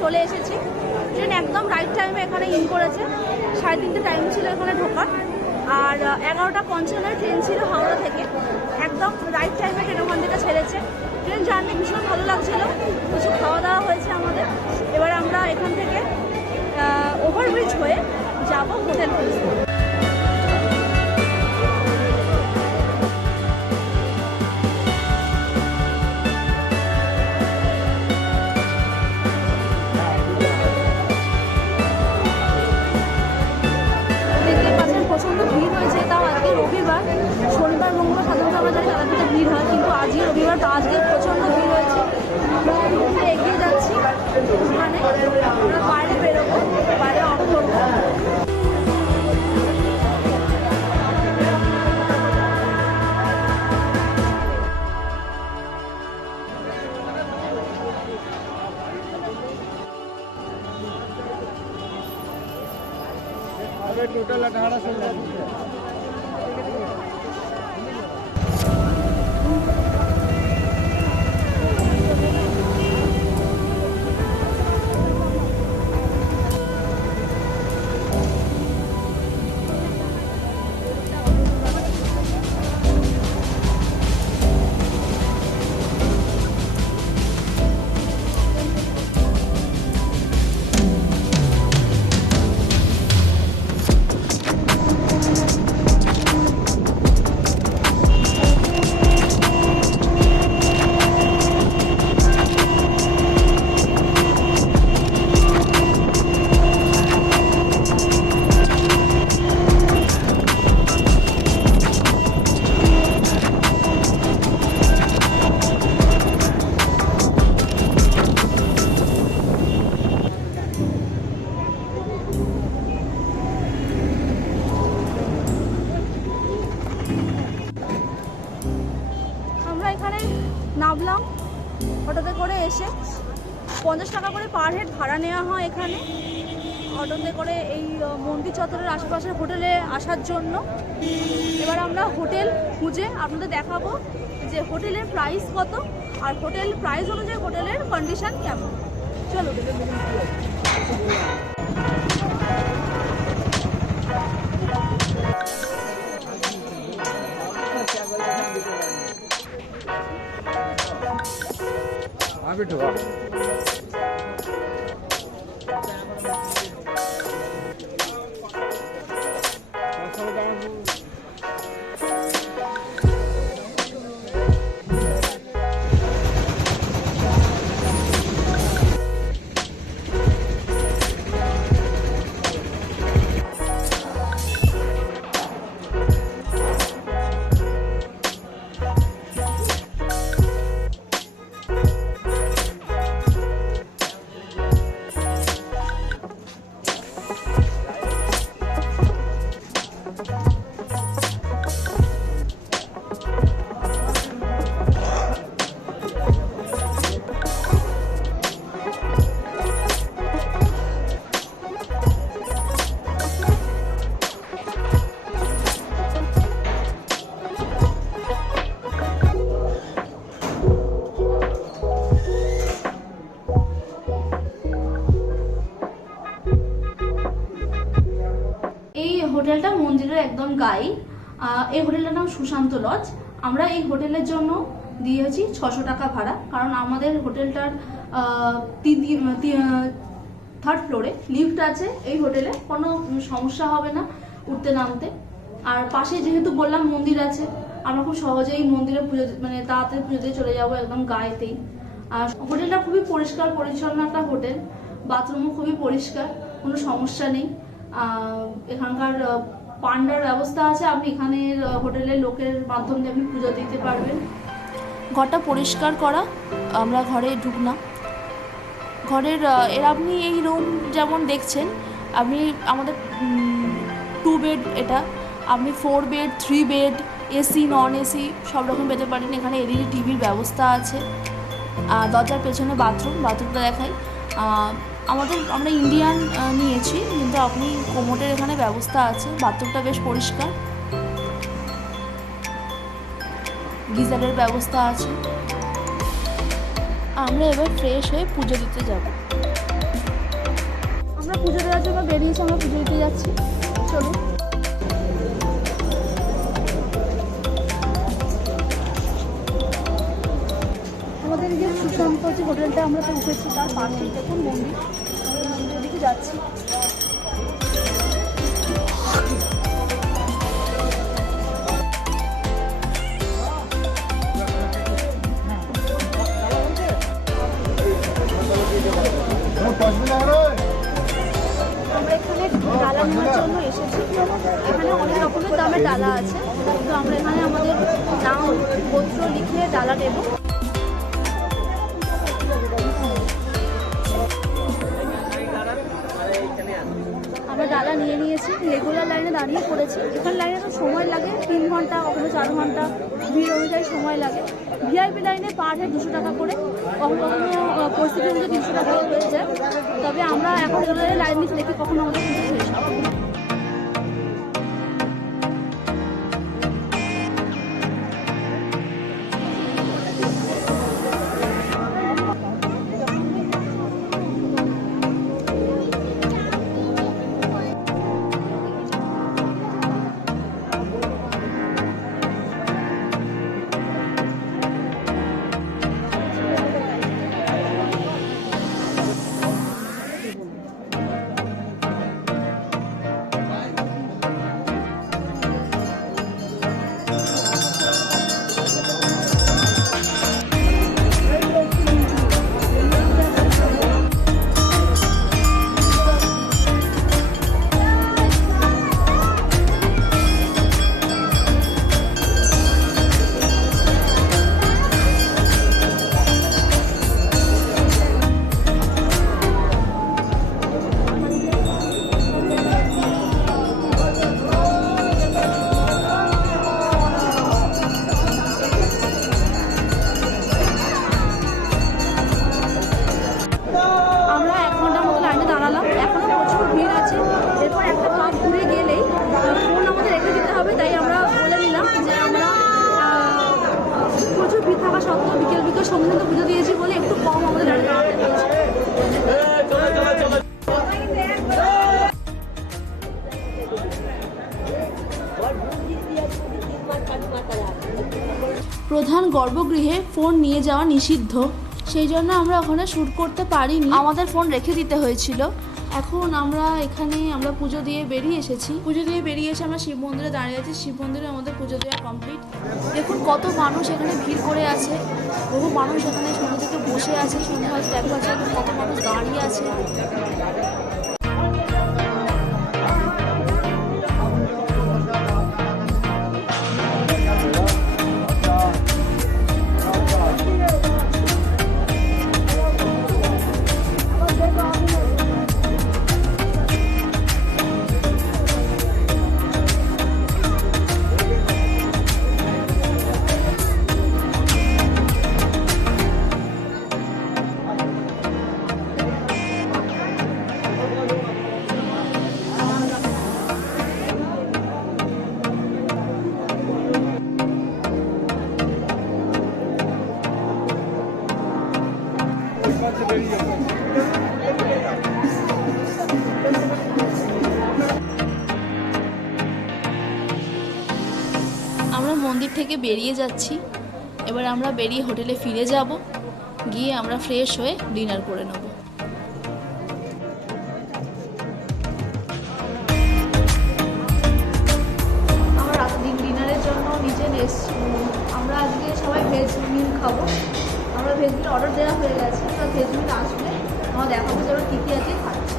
চলে এসেছি। ট্রেন একদম রাইট টাইমে এখানে ইন করেছে। 3:30 টাইম ছিল এখানে ঢোকার, আর 11:55 ট্রেন ছিল হাওড়া থেকে। একদম রাইট টাইমে ট্রেন ওখান থেকে ছেড়েছে। ট্রেন জার্নি ভীষণ ভালো লাগছিল, কিছু খাওয়া দাওয়া হয়েছে আমাদের। এবার আমরা এখান থেকে ওভারব্রিজ হয়ে যাব হোটেল খুঁজতে। প্রচণ্ড ভিড় হয়েছে, তাও আজকে রবিবার। শনিবার মঙ্গলবার সাধারণত আমরা জানি তাদের ভিড় হয়, কিন্তু আজকে রবিবার, তো আজকে প্রচণ্ড ভিড় হয়েছে। আমরা এগিয়ে যাচ্ছি, ওখানে আমরা বাইরে বেরোবো, বাইরে অফ করবো। टोटल 1800। নামলাম অটোতে করে। এসে 50 টাকা করে পার হেড ভাড়া নেওয়া হয় এখানে অটোতে করে এই মন্দির চত্বরের আশেপাশের হোটেলে আসার জন্য। এবার আমরা হোটেল খুঁজে আপনাদের দেখাবো যে হোটেলের প্রাইস কত, আর হোটেল প্রাইস অনুযায়ী হোটেলের কন্ডিশন কেমন। চলো। अभी ढोआ হোটেলটা মন্দিরের একদম গায়ে। এই হোটেলটার নাম সুশান্ত লজ। আমরা এই হোটেলের জন্য দিয়েছি 600 টাকা ভাড়া, কারণ আমাদের হোটেলটার 3rd ফ্লোরে লিফট আছে। এই হোটেলে কোনো সমস্যা হবে না উঠতে নামতে। আর পাশে যেহেতু বললাম মন্দির আছে, আমরা খুব সহজেই মন্দিরে পুজো, মানে তাড়াতাড়ি পুজো দিয়ে চলে যাবো একদম গায়েতেই। আর হোটেলটা খুবই পরিষ্কার পরিচ্ছন্ন একটা হোটেল, বাথরুমও খুবই পরিষ্কার, কোনো সমস্যা নেই। এখানকার পান্ডার ব্যবস্থা আছে, আপনি এখানে হোটেলের লোকের মাধ্যমে আপনি পুজো দিতে পারবেন। ঘরটা পরিষ্কার করা, আমরা ঘরে ঢুকলাম। ঘরের আপনি এই রুম যেমন দেখছেন, আপনি আমাদের 2 বেড, এটা আপনি 4 bed, 3 bed, AC non AC সব রকম পেতে পারেন। এখানে এলইডি টিভির ব্যবস্থা আছে। দরজার পেছনে বাথরুমটা দেখাই। আমরা ইন্ডিয়ান নিয়েছি, কিন্তু আপনি কোমোটের এখানে ব্যবস্থা আছে। বাথরুমটা বেশ পরিষ্কার, গিজারের ব্যবস্থা আছে। আমরা এবার ফ্রেশ হয়ে পুজো দিতে যাব। আমরা পুজো দেওয়ার জন্য বেরিয়েছি, আমরা পুজো দিতে যাচ্ছি। চলুন। আমাদের যে সুশান্ত যে হোটেলটা আমরা তো উঠেছি তার পাশেই দেখুন মন্দির, আমরা মন্দিরের দিকে যাচ্ছি। আমরা এখানে ডালা নেওয়ার জন্য এসেছি। এখানে অনেক রকমের দামের ডালা আছে, তো আমরা এখানে আমাদের নাম গোত্র লিখে ডালা নেব। আমরা ডালা নিয়ে নিয়েছি, রেগুলার লাইনে দাঁড়িয়ে পড়েছি। এখানে লাইনে তো সময় লাগে 3 ঘন্টা, কখনো 4 ঘন্টা, ভিড় অনুযায়ী সময় লাগে। ভিআইপি লাইনে পার হেড 200 টাকা করে, কখনো কখনো পরিস্থিতি অনুযায়ী 300 টাকা হয়ে যায়। তবে আমরা এখন রেগুলার লাইন নিতে দেখি কখনো আমাদের কিন্তু শেষ হয়। আমরা 1 ঘন্টার মতো লাইনে দাঁড়ালাম, এখনো প্রচুর ভিড় আছে। এরপর একটা পাক ঘুরে গেলেই ফোন আমাদের রেখে দিতে হবে, তাই আমরা বলে নিলাম যে আমরা প্রচুর ভিড় থাকা সত্ত্বেও বিকেল সন্ধ্যে পুজো দিয়েছি বলে একটু কম আমাদের লাইনে দাঁড়াতে হয়েছে। প্রধান গর্ভগৃহে ফোন নিয়ে যাওয়া নিষিদ্ধ, সেই জন্য আমরা ওখানে শ্যুট করতে পারিনি, আমাদের ফোন রেখে দিতে হয়েছিল। এখন আমরা পুজো দিয়ে বেরিয়ে এসেছি। পুজো দিয়ে বেরিয়ে এসে আমরা শিব মন্দিরে দাঁড়িয়ে আছি। শিব মন্দিরে আমাদের পুজো দেওয়া কমপ্লিট। দেখুন কত মানুষ এখানে ভিড় করে আছে, বহু মানুষ এখানে সন্ধ্যা থেকে বসে আছে, সন্ধ্যা হয়তো 1 বছর কত মানুষ দাঁড়িয়ে আছে। আমরা মন্দির থেকে বেরিয়ে যাচ্ছি। এবার আমরা বেরিয়ে হোটেলে ফিরে যাব, গিয়ে আমরা ফ্রেশ হয়ে ডিনার করে নেব। আমরা রাতের ডিনারের জন্য নিচে এসেছি। আমরা আজকে সবাই ভেজ মিল খাবো। আমরা ভেজ মিল অর্ডার দেওয়া হয়ে গেছে, তো ভেজ মিল আসলে আমরা দেখাবো যে ওরা কী কী আছে খাচ্ছি।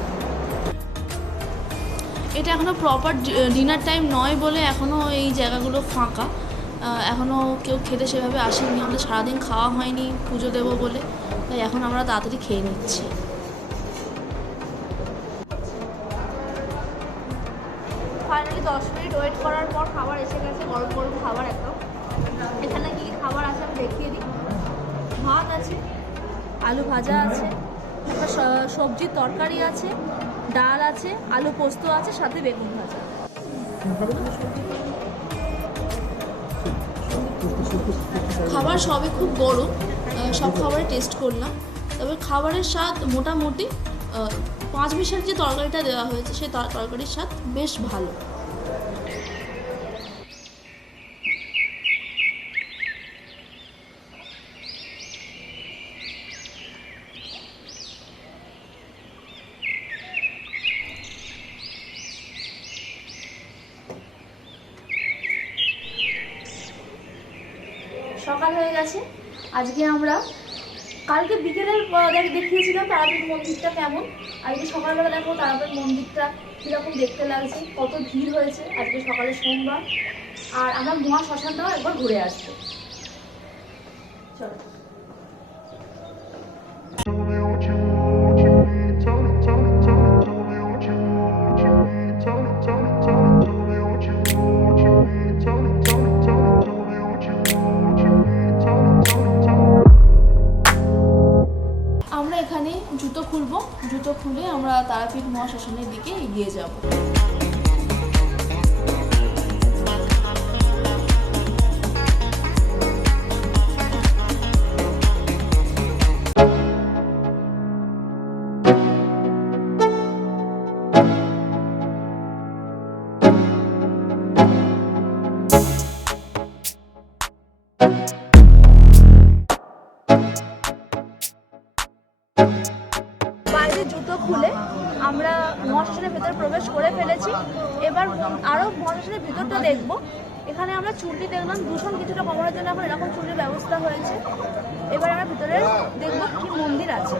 এটা এখনও প্রপার ডিনার টাইম নয় বলে এখনও এই জায়গাগুলো ফাঁকা, এখনও কেউ খেতে সেভাবে আসেনি। আমাদের সারাদিন খাওয়া হয়নি পুজো দেবো বলে, তাই এখন আমরা তাড়াতাড়ি খেয়ে নিচ্ছি। ফাইনালি 10 মিনিট ওয়েট করার পর খাবার এসে গেছে, গরম গরম খাবার একদম। এখানে কী কী খাবার আছে আমি দেখিয়ে দিই। ভাত আছে, আলু ভাজা আছে, একটা সবজির তরকারি আছে, ডাল আছে, আলু পোস্ত আছে, সাথে বেগুন ভাজা। খাবার সবই খুব গরম, সব খাবারে টেস্ট করলাম, তবে খাবারের স্বাদ মোটামুটি পাঁচমিশালি যে তরকারিটা দেওয়া হয়েছে সেই তরকারির স্বাদ বেশ ভালো। সকাল হয়ে গেছে। আজকে আমরা কালকে বিকেলের দেখিয়েছিলাম তারাপীঠ মন্দিরটা কেমন, আজকে সকালবেলা দেখো তারাপীঠ মন্দিরটা কীরকম দেখতে লাগছে, কত ভিড় হয়েছে আজকে সকালে সোমবার। আর আমরা মহা শ্মশানটাও একবার ঘুরে আসবো। চলো। আমরা এখানে জুতো খুলবো, জুতো খুলে আমরা তারাপীঠ মহাশ্মশানের দিকে এগিয়ে যাব। বাইরে জুতো খুলে আমরা মহাশ্মশানের ভেতরে প্রবেশ করে ফেলেছি। এবার আরও মহাশ্মশানের ভেতরটা দেখবো। এখানে আমরা চুল্লি দেখলাম, দূষণ কিছুটা কমানোর জন্য এখন এরকম চুল্লির ব্যবস্থা হয়েছে। এবার আমরা ভিতরে দেখবো কি মন্দির আছে।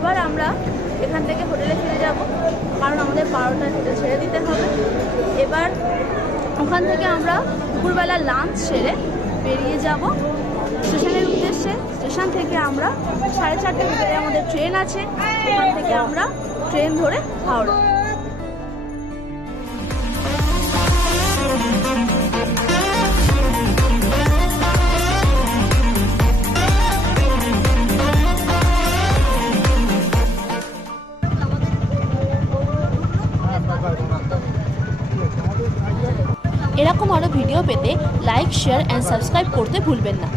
এবার আমরা এখান থেকে হোটেলে ফিরে যাব, কারণ আমাদের 12টায় হোটেল ছেড়ে দিতে হবে। এবার ওখান থেকে আমরা দুপুরবেলা লাঞ্চ সেরে বেরিয়ে যাব স্টেশনের উদ্দেশ্যে। স্টেশন থেকে আমরা 4:30 বিকেলে আমাদের ট্রেন আছে, ওখান থেকে আমরা ট্রেন ধরে হাওড়া। এরকম আরও ভিডিও পেতে লাইক, শেয়ার অ্যান্ড সাবস্ক্রাইব করতে ভুলবেন না।